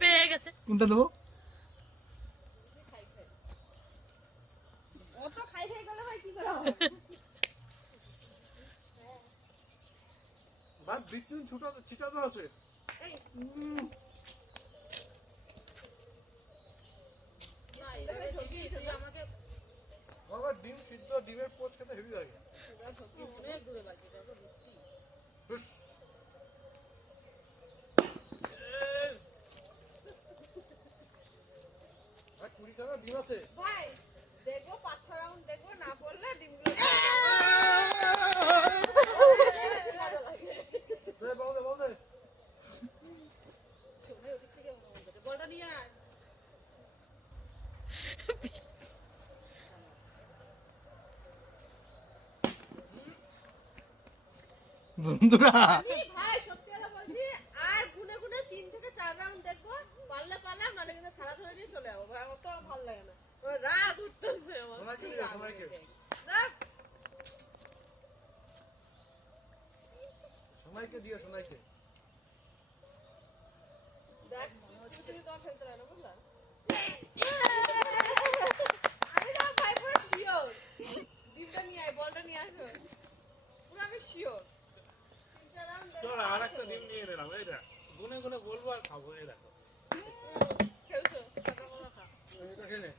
পেয়ে গেছে কোনটা দেবো? ভাই ছিটা তো আছে এই না এভাবে ঢুকিয়ে তুই আমাকে আমার ডিম সিদ্ধ ডিমের পোচ খেতে হেভি লাগে অনেক দূরে বাজি দেখো বৃষ্টি হুস। ভাই কুড়ি টাকা ডিম ভাই দেখব পাঁচ ছ রাউন্ড দেখব না বললে ডিমগুলো দে বাবু দে বাবু দে শোনে ওদিক থেকে মনে হচ্ছে বলটা নিয়ে আয় বন্ধুরা আমি ভাই সত্যি কথা বলছি আর গুনে গুনে তিন থেকে চার রাউন্ড দেখব পারলে পারলাম নাহলে কিন্তু খেলা ধরে নিয়ে চলে যাব ভাই আমার তো আর ভালো লাগে না আমার রাগ উঠতেছে আমার সোনাইকে দিও, সোনাইকে। দেখ তুমি তোমার খেলতে বুঝলা? আমি না পুরো শিওর ডিমটা নিয়ে আয় বলটা নিয়ে আসো পুরো আমি শিওর চল আর একটা ডিম নিয়ে নিলাম এই দেখ গুনে গুনে বলব আর খাব এই দেখো খেলছো সকালবেলা খা এটা খেয়ে নে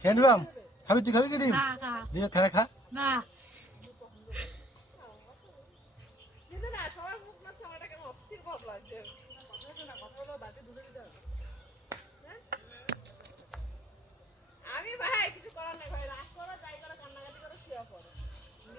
খেয়ে নিলাম খাবি তুই খাবি কি ডিম খা খা দিয়ে খেয়ে খা না কিন্তু না সবার মুখ না ছামাটা কেন অস্থির ভাব লাগছে না কথা বলো বাড়িতে ঢুকে দিতে হবে হ্যাঁ? আমি ভাই কিছু করার নাই ভাই রাগ করো যাই করো কান্নাকাটি করো শুয়ে পড়ো নিয়ে আমি দৌড়াবো এই দেখ, ডিম এই দেখো বালতি পড়ে গেছে বালতি পড়ে গেছে হবে এই দেখো এর- এর মধ্যে আছে ইয়ার কি না এসব না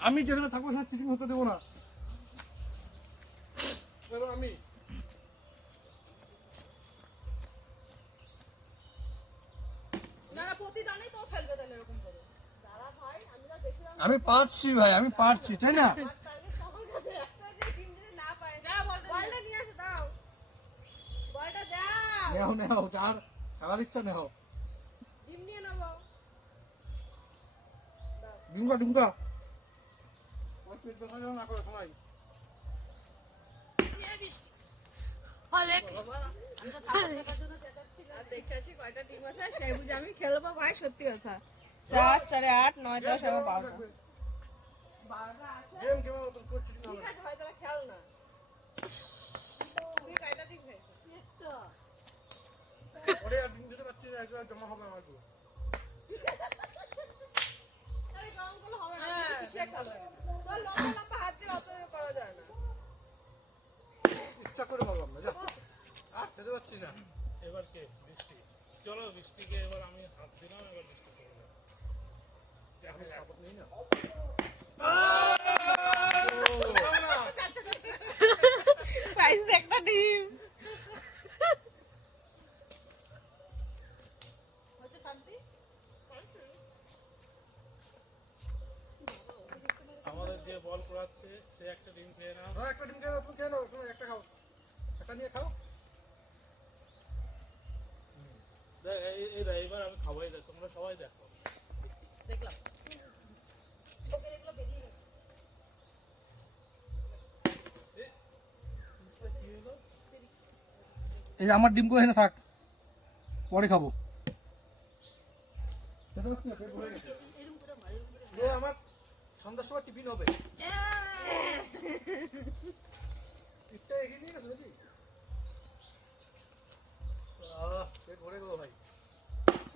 আমি যেখানে থাকব সেখানে চিটিং দেবো না। আমি না না প্রতিদানেই তো ফেলবে তাহলে এরকম করে দাঁড়া ভাই আমি তো দেখলাম আমি পারছি ভাই আমি পারছি তাই না? নেও নেও যার খেলার ইচ্ছা নেও। ডিম নিয়ে নেব ডিমকা ডিমকা না করে অনেক আর দেখে আসি কয়টা আছে সেই বুঝে আমি খেলব ভাই সত্যি কথা। চার চারে আট নয় দশ এগারো করে আমার? ইয়ে ইচ্ছা করে না যা। আর খেতে পারছি না। এবার কে? চলো বৃষ্টিকে এবার আমি হাত দিলাম এবার বৃষ্টি করব আমি সাপোর্ট নেই না গাইস একটা টিম হচ্ছে শান্তি আমাদের যে বল করাচ্ছে সে একটা ডিম খেয়ে নাও হ্যাঁ একটা ডিম খেয়ে নাও তুমি খেয়ে নাও শোনো একটা খাও একটা নিয়ে খাও এই এবার আমি খাওয়াই দেখ তোমরা সবাই দেখো। দেখলাম। এই যে আমার ডিমগুলো এখানে থাক পরে খাব। না, আমার সন্ধ্যার সময় টিফিন হবে। পেট ভরে গেল ভাই।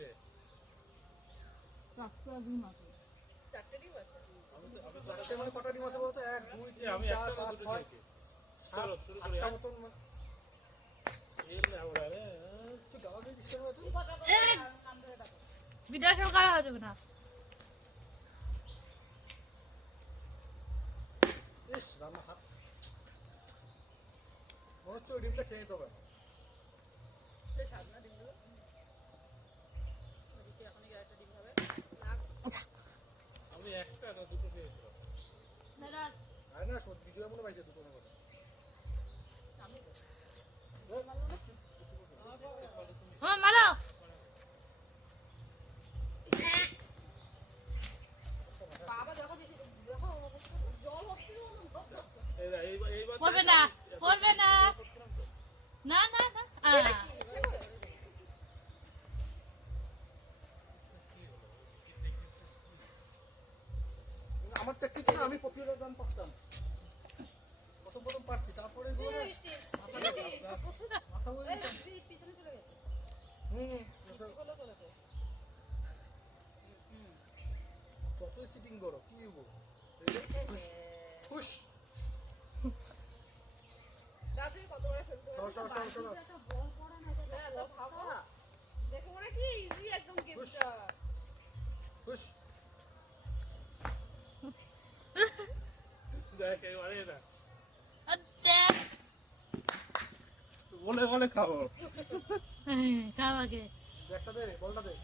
আছে? আমার চারটে চারটে ডিম আছে? চারটে মানে কটা ডিম আছে বলতো? এক দুই তিন চার পাঁচ ছয় খেয়েছি। সাত চলো শুরু করি আটটা? মতন এর না আমরা রে? একটু জ্বালা দিয়ে দিস কেন তুই? বিদ্যাসাগর করা যাবে না। ইস রান্না হাত। মনে হচ্ছে ওই ডিমটা খেয়ে নিতে হবে সে সাদনা ডিমগুলো ওদিকে এখন এই একটা ডিম হবে না আমি একটা দুটো পেয়েছিল না সত্যি ভিডিও মনে পাইছে দুটো না কথা হ্যাঁ মারো বাবা যখন বেশি দেখো জল হচ্ছে এই না, এইবার এইবার পড়বে না পড়বে না করছিলাম তো না না না আহ, আমার টেকনিক আমি প্রতিটা গান পারতাম প্রথম প্রথম পারছি তারপরে এগুলো না মাথা বলে দিতাম। পিছনে চলে গেছে। হুম যতই সিটিং করো কি খুশ। দাদু কত বড় ফেলতে সর সর সর সর হ্যাঁ দেখো মনে কি ইজি একদম গেমটা খুশ। বলে বলে খাব। হ্যাঁ, খাও আগে। একটা দে বলটা দে।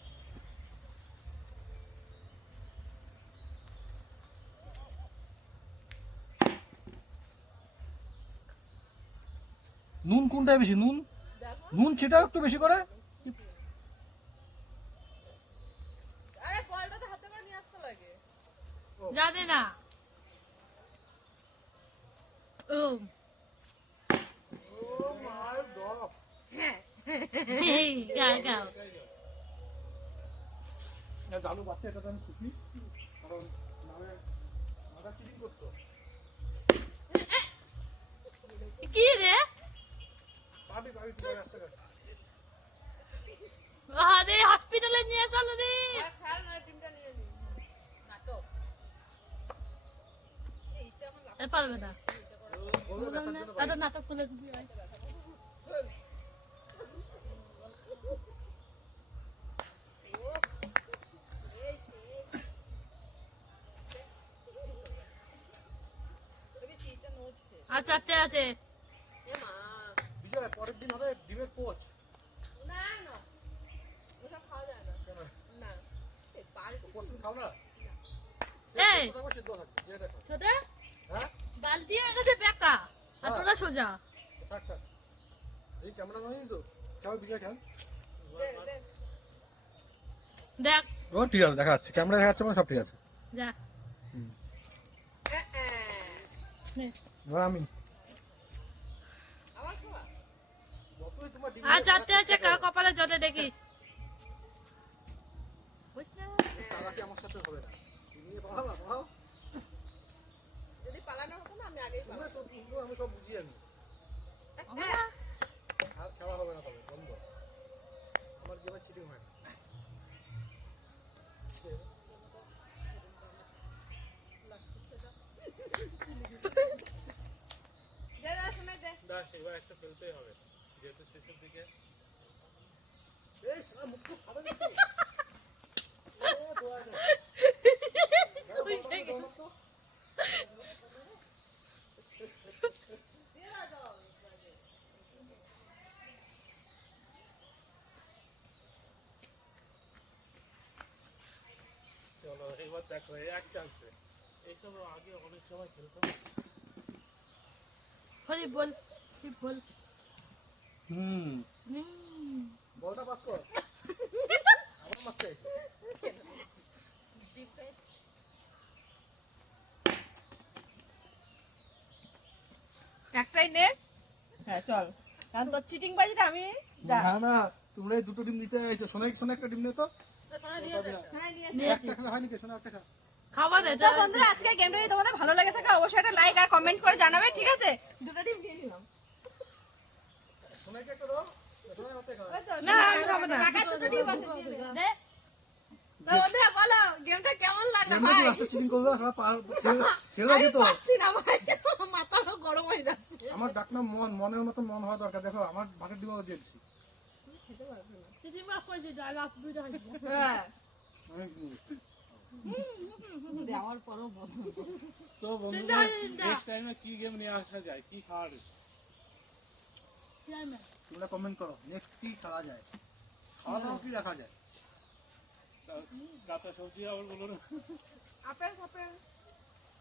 নুন কোনটায় বেশি নুন? নুন সেটা একটু বেশি করে? আরে বলটা তো হাতে করে নিয়ে আসতে লাগে। জানে না ও ও মাই গড এই, গাও গাও জানু বাচ্চা এটা আমি খুশি কারণ নামে মাথা চিটিং করতো কি রে পাবি পাবি তুই রাস্তাঘাট আরে হসপিটালে নিয়ে চলো রে খেয়াল না টিমটা নিয়ে নি নাটক এইটা আমার পারবে না বলব দেখার জন্য এত নাটক করে দিবি ভাই। আমি চিটা নড়ছে আর চারটে আছে। এ মা। বিজয় পরের দিন হবে ডিমের কোচ। না না। ওটা খাওয়া যায় না। না। কোচ খাও না? এই। কোথাও সিদ্ধ থাকবে যে দেখো। ছোট? হ্যাঁ? বালতি হয়ে গেছে বেকা আর তোরা সোজা। থাক থাক। এই ক্যামেরা নয় তো বিজয় দেখ। ও ঠিক আছে দেখা যাচ্ছে। ক্যামেরা দেখা যাচ্ছে মানে সব ঠিক আছে। যা এ, এ। নে। এবার ডিম আর আছে কপালে জলে দেখি বুঝ না? তারা কি আমার সাথে হবে না ডিম নিয়ে পালাবা পালাও যদি পালানো হতো না আমি আগেই তোমরা পালাম সব তোমরা আমি সব বুঝি আমি আমরা আর খেলা হবে না তবে বন্ধ আমার গেমের চিটিং হয় না দে দে শুনে দে দাস এবার একটা ফেলতেই হবে যেহেতু শেষের দিকে। চলো এবার দেখো এক চান্সে এইসব আগে অনেক সময় খেলতাম। হরি বল। হ্যাঁ, চিটিং আমি দুটো একটা ডিম খাওয়া দে বন্ধুরা আজকের তোমাদের ভালো লাগে থাকে অবশ্যই একটা লাইক আর কমেন্ট করে জানাবে ঠিক আছে? না আমি খাব না। কাকা দুটো দিয়ে দে। দে। তো বন্ধুরা বলো গেমটা কেমন লাগল ভাই? তো লাস্টে চিটিং করল? সারা পা- খেলে- খেলে যেত পাচ্ছি না ভাই। মাথাটা গরম হয়ে যাচ্ছে। আমার ডাক নাম মন মনের মতো মন হওয়া দরকার। দেখো আমার ভাগের ডিমও দিয়েছি করে দিই হয়েছে হ্যাঁ তো বন্ধুরা নেক্সট টাইমে কি গেম নিয়ে আসা যায়? কি খাওয়ার তোমরা কমেন্ট করো নেক্সট কি খাওয়া যায়? খাওয়া দাওয়া কি রাখা যায়? কাঁচা সবজি আবার বলো না। Apple apple.